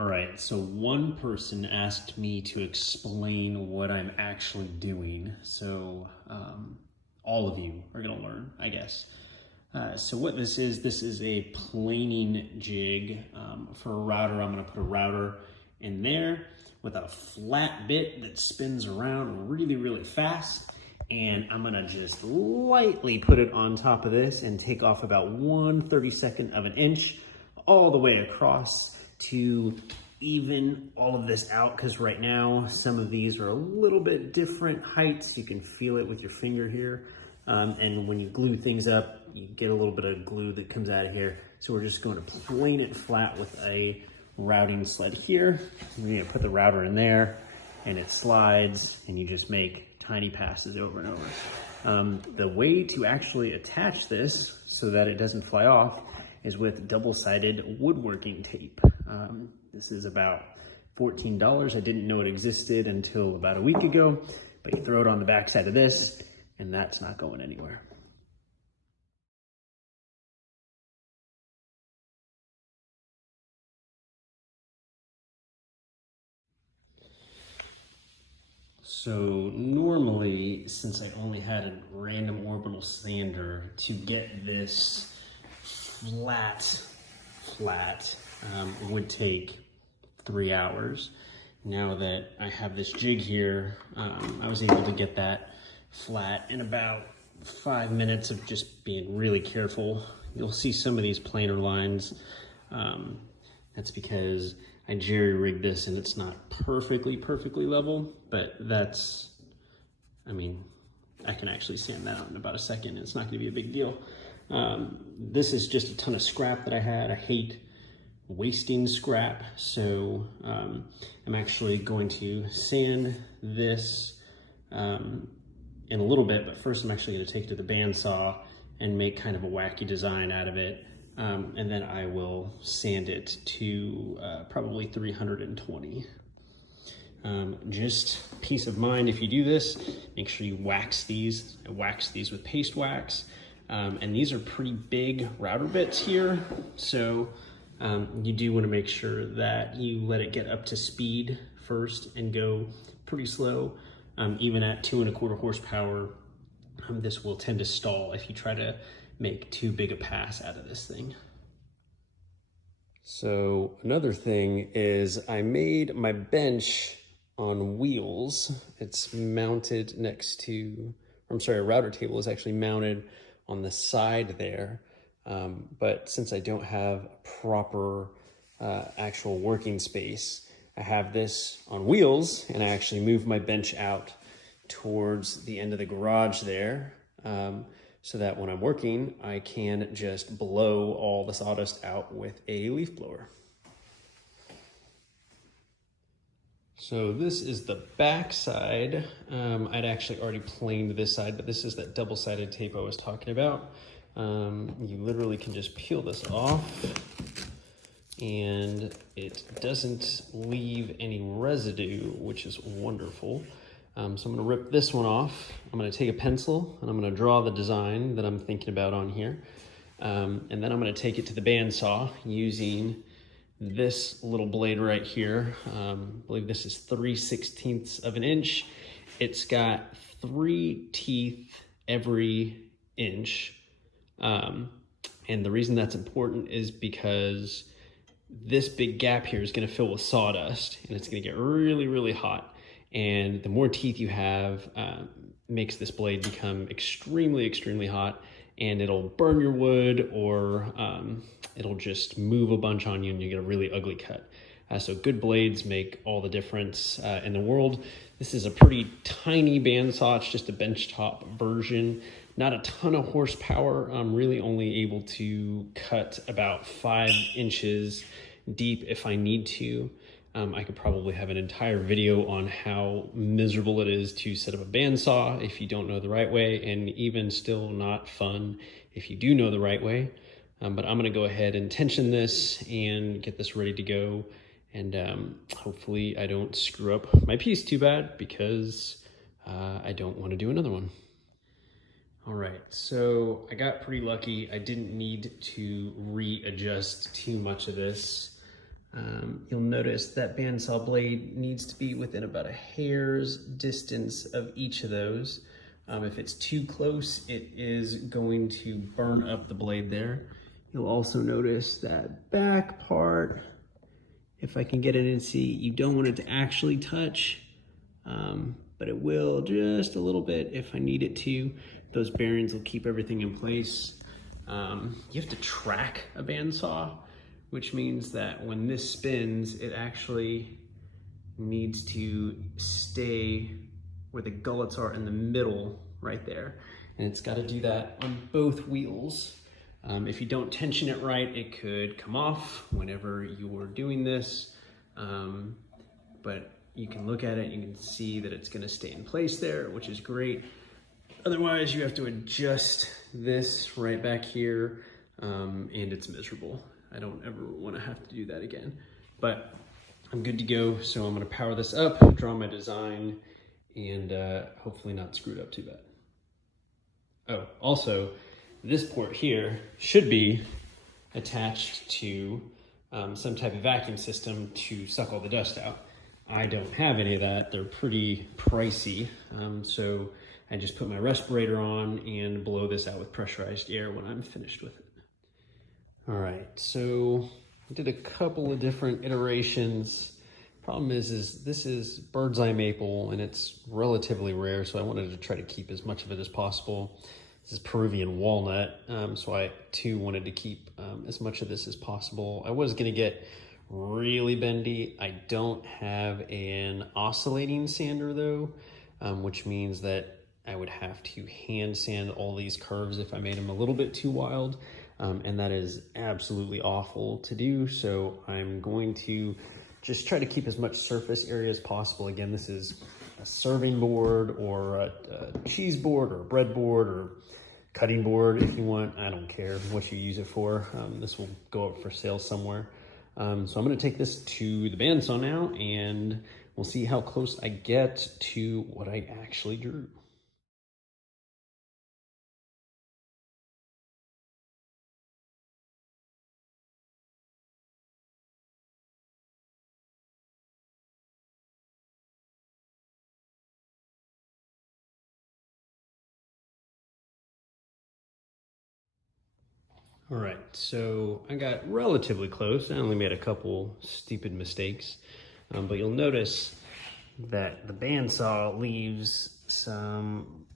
All right, so one person asked me to explain what I'm actually doing. So all of you are gonna learn, I guess. So what this is a planing jig. For a router, I'm gonna put a router in there with a flat bit that spins around really, really fast. And I'm gonna just lightly put it on top of this and take off about 1/32 of an inch all the way across to even all of this out, because right now some of these are a little bit different heights. You can feel it with your finger here. And when you glue things up, you get a little bit of glue that comes out of here. So we're just going to plane it flat with a routing sled here. We're gonna put the router in there and it slides and you just make tiny passes over and over. The way to actually attach this so that it doesn't fly off is with double-sided woodworking tape. This is about $14. I didn't know it existed until about a week ago, but you throw it on the back side of this and that's not going anywhere. So normally, since I only had a random orbital sander, to get this flat, would take 3 hours. Now that I have this jig here, I was able to get that flat in about 5 minutes of just being really careful. You'll see some of these planer lines. That's because I jerry-rigged this and it's not perfectly level, but that's, I mean, I can actually sand that out in about a second. It's not gonna be a big deal. This is just a ton of scrap that I had. I hate wasting scrap, so I'm actually going to sand this in a little bit, but first I'm actually gonna take it to the bandsaw and make kind of a wacky design out of it. And then I will sand it to probably 320. Just peace of mind, if you do this, make sure you wax these. I wax these with paste wax. And these are pretty big router bits here. So you do want to make sure that you let it get up to speed first and go pretty slow. Even at 2¼ horsepower, this will tend to stall if you try to make too big a pass out of this thing. So another thing is I made my bench on wheels. It's mounted next to, a router table is actually mounted on the side there. But since I don't have proper actual working space, I have this on wheels and I actually moved my bench out towards the end of the garage there. So that when I'm working, I can just blow all the sawdust out with a leaf blower. So this is the back side. I'd actually already planed this side, but this is that double-sided tape I was talking about. You literally can just peel this off and it doesn't leave any residue, which is wonderful. So I'm gonna rip this one off. I'm gonna take a pencil and I'm gonna draw the design that I'm thinking about on here. And then I'm gonna take it to the bandsaw using this little blade right here. I believe this is 3/16 of an inch. It's got 3 teeth every inch. And the reason that's important is because this big gap here is gonna fill with sawdust and it's gonna get really, really hot. And the more teeth you have makes this blade become extremely hot, and it'll burn your wood or it'll just move a bunch on you and you get a really ugly cut. So good blades make all the difference in the world. This is a pretty tiny bandsaw. It's just a benchtop version. Not a ton of horsepower. I'm really only able to cut about 5 inches deep if I need to. I could probably have an entire video on how miserable it is to set up a bandsaw if you don't know the right way, and even still not fun if you do know the right way. But I'm gonna go ahead and tension this and get this ready to go. And hopefully I don't screw up my piece too bad, because I don't wanna do another one. All right, so I got pretty lucky. I didn't need to readjust too much of this. You'll notice that bandsaw blade needs to be within about a hair's distance of each of those. If it's too close, it is going to burn up the blade there. You'll also notice that back part, if I can get it in, see, you don't want it to actually touch, but it will just a little bit if I need it to. Those bearings will keep everything in place. You have to track a bandsaw, which means that when this spins, it actually needs to stay where the gullets are in the middle right there. And it's got to do that on both wheels. If you don't tension it right, it could come off whenever you're doing this. But you can look at it, you can see that it's going to stay in place there, which is great. Otherwise, you have to adjust this right back here, and it's miserable. I don't ever want to have to do that again. But I'm good to go, so I'm going to power this up, draw my design, and hopefully not screw it up too bad. Oh, also, this port here should be attached to some type of vacuum system to suck all the dust out. I don't have any of that. They're pretty pricey, so I just put my respirator on and blow this out with pressurized air when I'm finished with it. All right, so I did a couple of different iterations. Problem is this is bird's eye maple and it's relatively rare, so I wanted to try to keep as much of it as possible. This is Peruvian walnut, so I too wanted to keep as much of this as possible. I was gonna get really bendy. I don't have an oscillating sander though, which means that I would have to hand sand all these curves if I made them a little bit too wild. And that is absolutely awful to do. So I'm going to just try to keep as much surface area as possible. Again, this is a serving board or a cheese board or a breadboard or cutting board if you want. I don't care what you use it for. This will go up for sale somewhere. So I'm going to take this to the bandsaw now and we'll see how close I get to what I actually drew. All right, so I got relatively close. I only made a couple stupid mistakes, but you'll notice that the bandsaw leaves some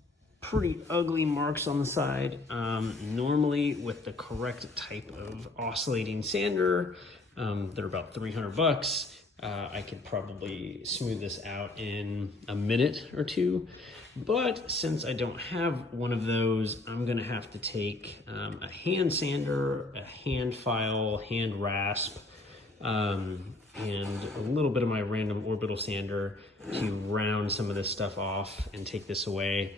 pretty ugly marks on the side. Normally with the correct type of oscillating sander, they're about 300 bucks. I could probably smooth this out in a minute or two. But since I don't have one of those, I'm gonna have to take a hand sander, a hand file, hand rasp, and a little bit of my random orbital sander to round some of this stuff off and take this away.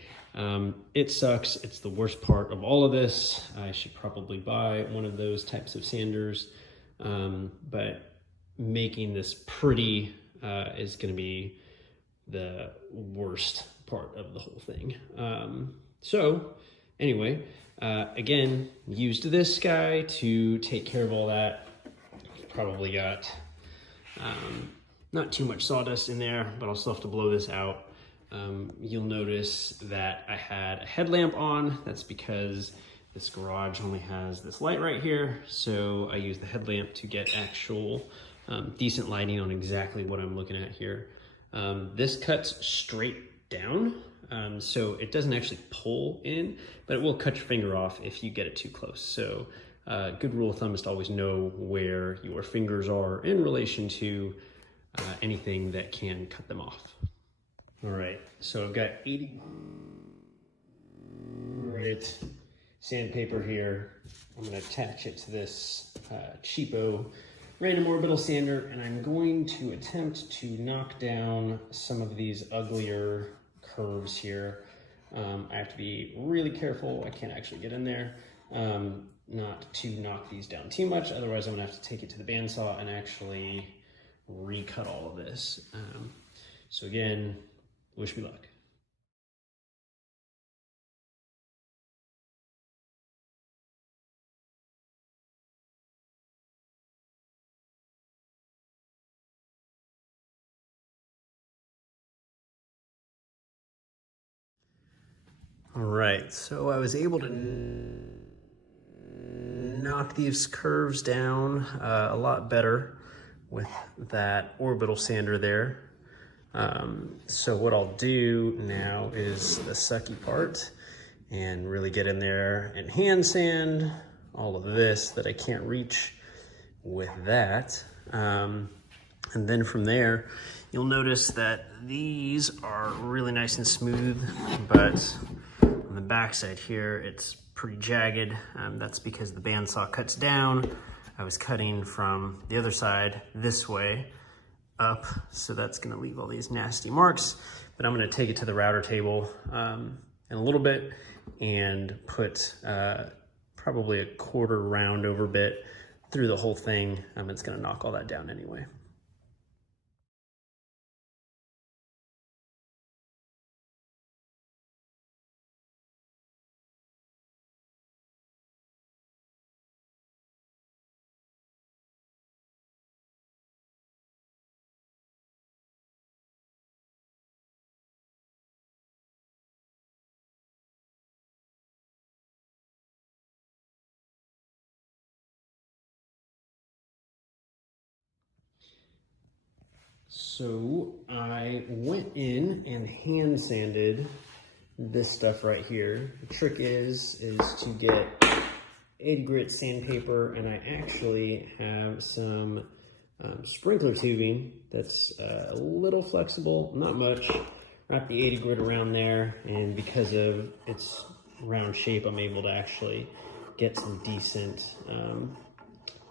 It sucks. It's the worst part of all of this. I should probably buy one of those types of sanders, but making this pretty is gonna be the worst part of the whole thing. So anyway, again, used this guy to take care of all that. Probably got not too much sawdust in there, but I'll still have to blow this out. You'll notice that I had a headlamp on. That's because this garage only has this light right here. So I use the headlamp to get actual decent lighting on exactly what I'm looking at here. This cuts straight down, so it doesn't actually pull in, but it will cut your finger off if you get it too close. So good rule of thumb is to always know where your fingers are in relation to anything that can cut them off. All right, so I've got 80 grit sandpaper here. I'm gonna attach it to this cheapo random orbital sander, and I'm going to attempt to knock down some of these uglier curves here. I have to be really careful. I can't actually get in there, not to knock these down too much. Otherwise, I'm gonna have to take it to the bandsaw and actually recut all of this. So again, wish me luck. All right, so I was able to knock these curves down a lot better with that orbital sander there. So what I'll do now is the sucky part and really get in there and hand sand all of this that I can't reach with that. And then from there, you'll notice that these are really nice and smooth, but on the backside here, it's pretty jagged. That's because the bandsaw cuts down. I was cutting from the other side this way up, so that's gonna leave all these nasty marks. But I'm gonna take it to the router table in a little bit and put probably a quarter round over bit through the whole thing. It's gonna knock all that down anyway. So I went in and hand sanded this stuff right here. The trick is to get 80 grit sandpaper, and I actually have some sprinkler tubing that's a little flexible, not much. Wrap the 80 grit around there, and because of its round shape, I'm able to actually get some decent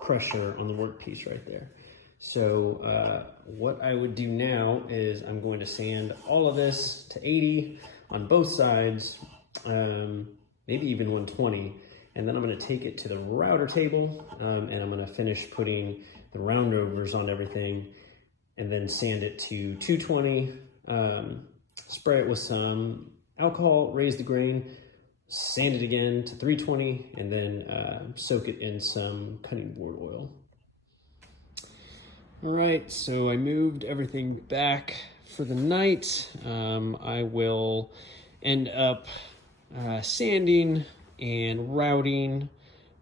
pressure on the workpiece right there. So what I would do now is I'm going to sand all of this to 80 on both sides, maybe even 120, and then I'm going to take it to the router table, and I'm going to finish putting the roundovers on everything, and then sand it to 220, spray it with some alcohol, raise the grain, sand it again to 320, and then soak it in some cutting board oil. All right, so I moved everything back for the night. I will end up sanding and routing,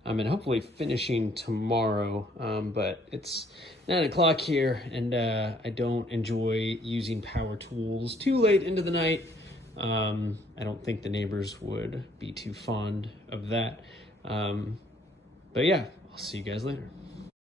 and hopefully finishing tomorrow. But it's 9 o'clock here, and I don't enjoy using power tools too late into the night. I don't think the neighbors would be too fond of that. But yeah, I'll see you guys later.